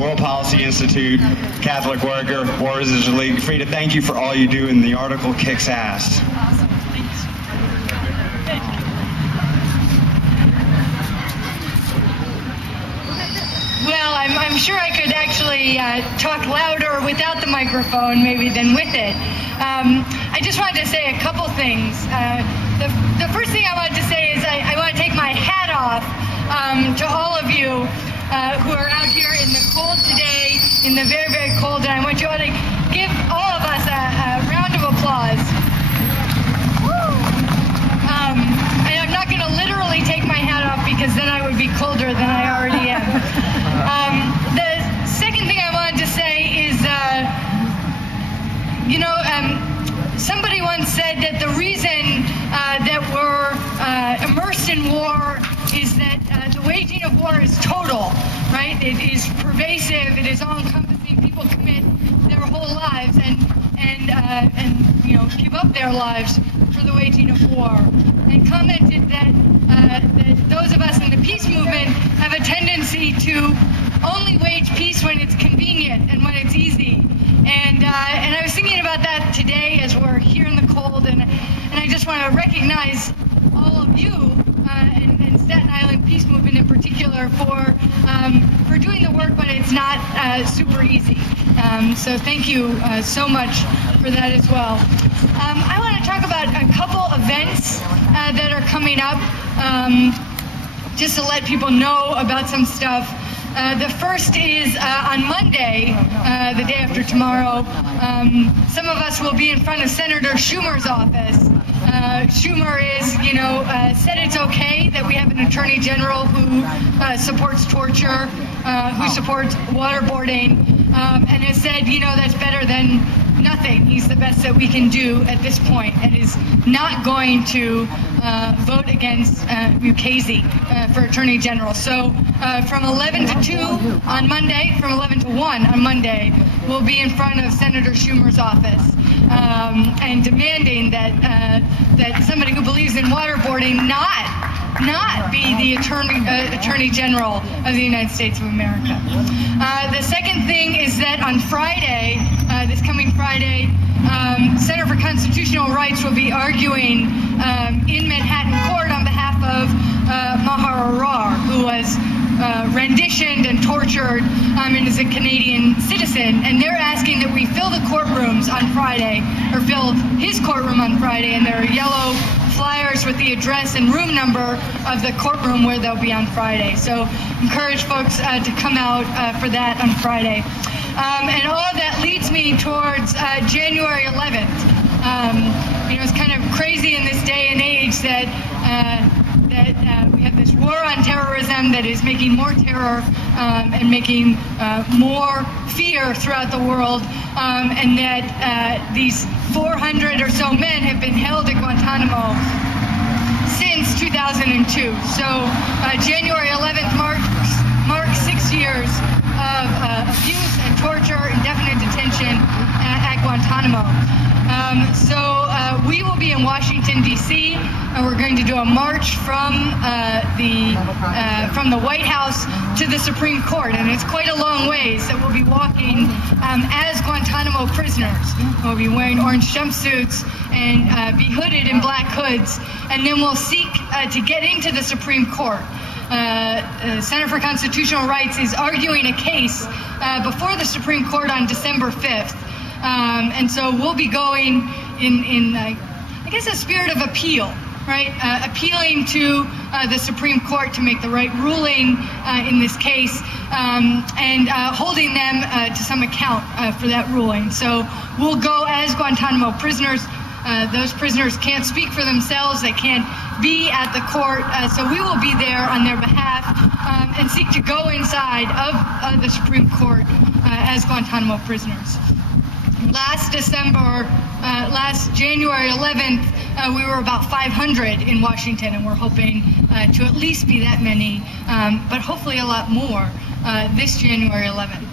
World Policy Institute, Catholic Worker, War Resistance League. Frida, thank you for all you do, and the article kicks ass. Awesome. Thanks. Well, I'm sure I could actually talk louder without the microphone, maybe, than with it. I just wanted to say a couple things. The first thing I wanted to say is I want to take my hat off to all of you who are out here in the cold today, in the very, very cold, and I want you all to give all of us a round of applause. Woo! And I'm not going to literally take my hat off because then I would be colder than I already am. The second thing I wanted to say is, somebody once said that the reason that we're immersed in war is that the waging of war is total, right? It is pervasive, it is all-encompassing. People commit their whole lives and give up their lives for the waging of war. And commented that those of us in the peace movement have a tendency to only wage peace when it's convenient and when it's easy. And I was thinking about that today as we're here in the cold, and I just want to recognize all of you and Staten Island Peace Movement in particular for doing the work when it's not super easy. So thank you so much for that as well. I want to talk about a couple events that are coming up, just to let people know about some stuff. The first is on Monday, the day after tomorrow. Some of us will be in front of Senator Schumer's office. Schumer is, said it's okay that we have an attorney general who supports torture, who supports waterboarding, and has said, that's better than nothing. He's the best that we can do at this point, and is not going to vote against Mukasey for Attorney General. So from 11 to 2 on Monday, from 11 to 1 on Monday, we'll be in front of Senator Schumer's office and demanding that somebody who believes in waterboarding not be the Attorney General of the United States of America. The second thing is that on Friday, this coming Friday, Center for Constitutional Rights will be arguing in Manhattan Court on behalf of Maher Arar, who was renditioned and tortured and is a Canadian citizen. And they're asking that we fill the courtrooms on Friday, or fill his courtroom on Friday, and there are yellow flyers with the address and room number of the courtroom where they'll be on Friday. So encourage folks to come out for that on Friday. And all of that leads me towards January 11th. It's kind of crazy in this day and age that we have this war on terrorism that is making more terror and making more fear throughout the world, and that these 400 or so men have been held at Guantanamo since 2002. So January 11th marks 6 years of abuse and torture, indefinite detention at Guantanamo. So we will be in Washington, D.C., and we're going to do a march from the White House to the Supreme Court, and it's quite a long ways that we'll be walking as Guantanamo prisoners. We'll be wearing orange jumpsuits and be hooded in black hoods, and then we'll seek to get into the Supreme Court. Center for Constitutional Rights is arguing a case before the Supreme Court on December 5th. And so we'll be going in I guess, a spirit of appeal, right? Appealing to the Supreme Court to make the right ruling in this case, and holding them to some account for that ruling. So we'll go as Guantanamo prisoners. Those prisoners can't speak for themselves. They can't be at the court. So we will be there on their behalf and seek to go inside of the Supreme Court as Guantanamo prisoners. Last January 11th, we were about 500 in Washington, and we're hoping to at least be that many, but hopefully a lot more this January 11th.